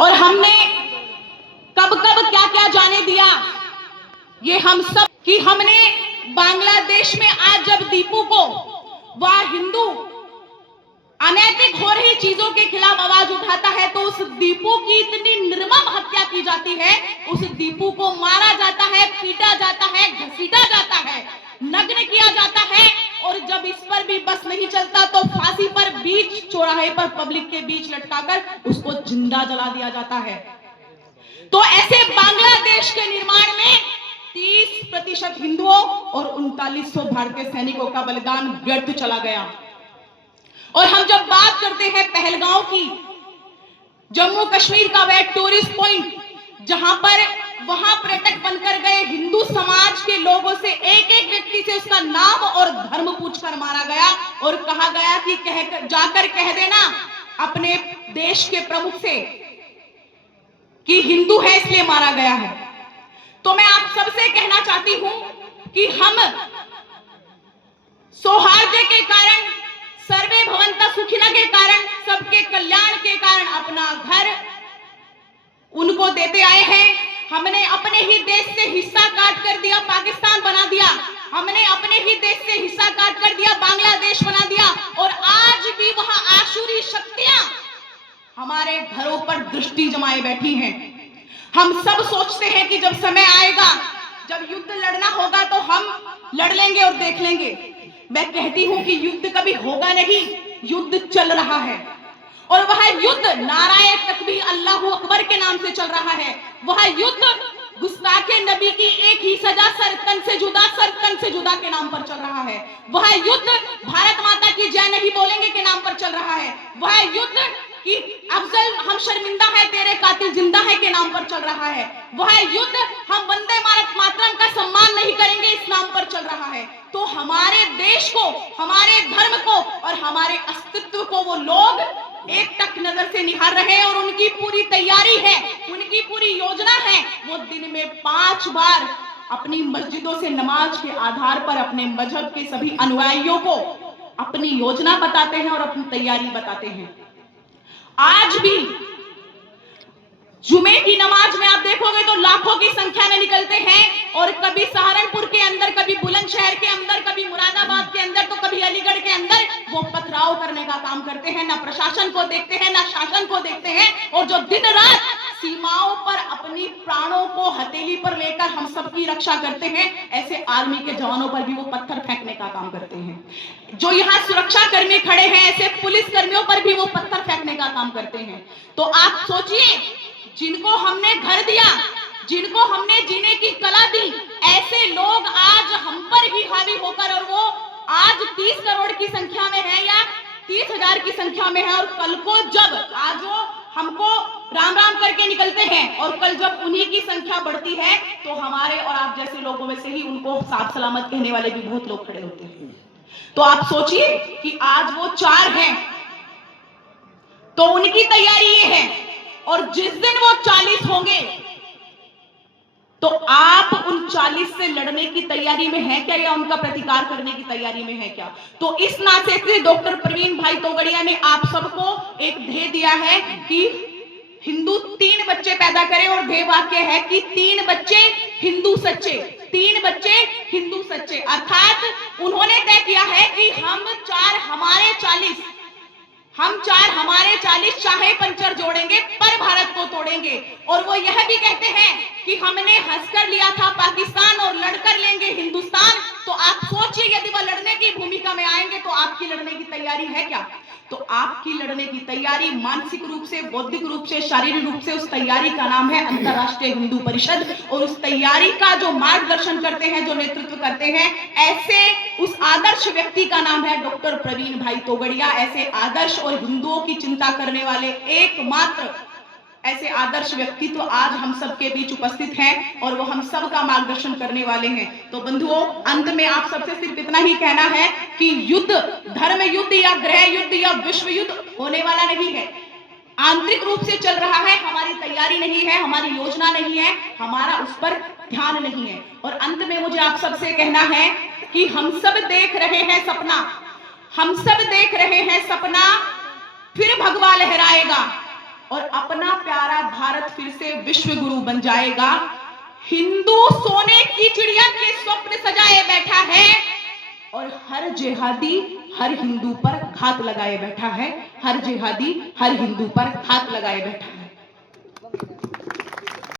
और हमने कब कब क्या क्या जाने दिया, ये हम सब कि हमने बांग्लादेश में आज जब दीपू को वह हिंदू अनैतिक हो रही चीजों के खिलाफ आवाज उठाता है तो उस दीपू की इतनी निर्मम हत्या की जाती है, उस दीपू को मारा जाता है, पीटा जाता है, घसीटा जाता है, नग्न किया जाता है। और जब इस पर भी बस नहीं चलता तो फांसी पर बीच चौराहे पर पब्लिक के बीच लटकाकर उसको जिंदा जला दिया जाता है। तो ऐसे बांग्लादेश के निर्माण में 30% हिंदुओं और 3900 भारतीय सैनिकों का बलिदान व्यर्थ चला गया। और हम जब बात करते हैं पहलगांव की, जम्मू कश्मीर का वह टूरिस्ट पॉइंट जहां पर वहां पर्यटक बनकर गए हिंदू समाज के लोगों से एक एक व्यक्ति से उसका नाम और धर्म पूछकर मारा गया और कहा गया कि जाकर कह देना अपने देश के प्रमुख से कि हिंदू है इसलिए मारा गया है। तो मैं आप सबसे कहना चाहती हूं कि हम सौहार्द के कारण, सर्वे भवन्तः सुखिनः के कारण, सबके कल्याण के कारण अपना घर उनको देते आए हैं। हमने अपने ही देश से हिस्सा काट कर दिया, पाकिस्तान बना दिया, हमने अपने ही देश से हिस्सा काट कर दिया, बांग्लादेश बना दिया। और आज भी वहां आशुरी शक्तियां हमारे घरों पर दृष्टि जमाए बैठी हैं। हम सब सोचते हैं कि जब समय आएगा, जब युद्ध लड़ना होगा तो हम लड़ लेंगे और देख लेंगे। मैं कहती हूं कि युद्ध कभी होगा नहीं, युद्ध चल रहा है। और वह युद्ध नाराए तकबीर अल्लाहू अकबर के नाम से चल रहा है। वह युद्ध गुस्ताखे नबी की एक ही सजा सर तन से जुदा के नाम पर चल रहा है। वह युद्ध भारत माता की जय नहीं बोलेंगे के नाम पर चल रहा है। वह युद्ध कि अफजल हम शर्मिंदा है तेरे कातिल जिंदा है के नाम पर चल रहा है। वह युद्ध हम वंदे मातरम का सम्मान नहीं करेंगे इस नाम पर चल रहा है। तो हमारे देश को, हमारे धर्म को और हमारे अस्तित्व को वो लोग एक टक नजर से निहार रहे हैं और उनकी पूरी तैयारी है, उनकी पूरी योजना है। वो दिन में 5 बार अपनी मस्जिदों से नमाज के आधार पर अपने मजहब के सभी अनुयायियों को अपनी योजना बताते हैं और अपनी तैयारी बताते हैं। आज भी जुमे की नमाज में आप देखोगे तो लाखों की संख्या में निकलते हैं और कभी सहारनपुर के अंदर, कभी बुलंदशहर के अंदर, कभी मुरादाबाद के अंदर, तो कभी अलीगढ़ के अंदर वो पथराव करने का काम करते हैं। ना प्रशासन को देखते हैं, ना शासन को देखते हैं। और जो दिन रात सीमाओं पर अपनी प्राणों को हथेली पर लेकर हम सबकी रक्षा करते हैं, ऐसे आर्मी के जवानों पर भी वो पत्थर फेंकने का काम करते हैं। जो यहाँ सुरक्षा कर्मी खड़े हैं, ऐसे पुलिस कर्मियों पर भी वो पत्थर फेंकने का काम करते हैं। तो आप सोचिए, जिनको हमने घर दिया, जिनको हमने जीने की कला दी, ऐसे लोग आज हम पर ही हावी होकर, और वो आज 30 करोड़ की संख्या में है या 30,000 की संख्या में है। और कल को जब आज वो हमको राम राम करके निकलते हैं और कल जब उन्हीं की संख्या बढ़ती है तो हमारे और आप जैसे लोगों में से ही उनको साफ सलामत कहने वाले भी बहुत लोग खड़े होते हैं। तो आप सोचिए कि आज वो 4 हैं तो उनकी तैयारी ये है, और जिस दिन वो 40 होंगे तो आप उन 40 से लड़ने की तैयारी में है क्या, या उनका प्रतिकार करने की तैयारी में है क्या? तो इस नाते से डॉक्टर प्रवीण भाई तोगड़िया ने आप सबको एक ध्येय दिया है कि हिंदू 3 बच्चे पैदा करें, और ध्येय वाक्य है कि 3 बच्चे हिंदू सच्चे, 3 बच्चे हिंदू सच्चे। अर्थात उन्होंने तय किया है कि हम 4 हमारे 40, हम 4 हमारे 40 चाहे पंचर जोड़ेंगे पर भारत को तोड़ेंगे। और वो यह भी कहते हैं कि हमने हंसकर लिया था पाकिस्तान और लड़कर लेंगे हिंदुस्तान। तो आप सोचिए, यदि वो लड़ने की भूमिका में आएंगे तो आपकी लड़ने की तैयारी है क्या? तो आपकी लड़ने की तैयारी मानसिक रूप से, बौद्धिक रूप से, शारीरिक रूप से, उस तैयारी का नाम है अंतर्राष्ट्रीय हिंदू परिषद। और उस तैयारी का जो मार्गदर्शन करते हैं, जो नेतृत्व करते हैं, ऐसे उस आदर्श व्यक्ति का नाम है डॉक्टर प्रवीण भाई तोगड़िया। ऐसे आदर्श और हिंदुओं की चिंता करने वाले एकमात्र ऐसे आदर्श व्यक्ति तो आज हम सबके बीच उपस्थित हैं और वो हम सब का मार्गदर्शन करने वाले हैं। तो बंधुओं, अंत में आप सबसे सिर्फ इतना ही कहना है कि युद्ध, धर्म युद्ध या गृह युद्ध या विश्व युद्ध होने वाला नहीं है। आंतरिक रूप से चल रहा है, हमारी तैयारी नहीं है, हमारी योजना नहीं है, हमारा उस पर ध्यान नहीं है। और अंत में मुझे आप सबसे कहना है कि हम सब देख रहे हैं सपना, हम सब देख रहे हैं सपना, फिर भगवा लहराएगा, और अपना प्यारा भारत फिर से विश्व गुरु बन जाएगा। हिंदू सोने की चिड़िया के स्वप्न सजाए बैठा है और हर जिहादी हर हिंदू पर घात लगाए बैठा है, हर जिहादी हर हिंदू पर घात लगाए बैठा है।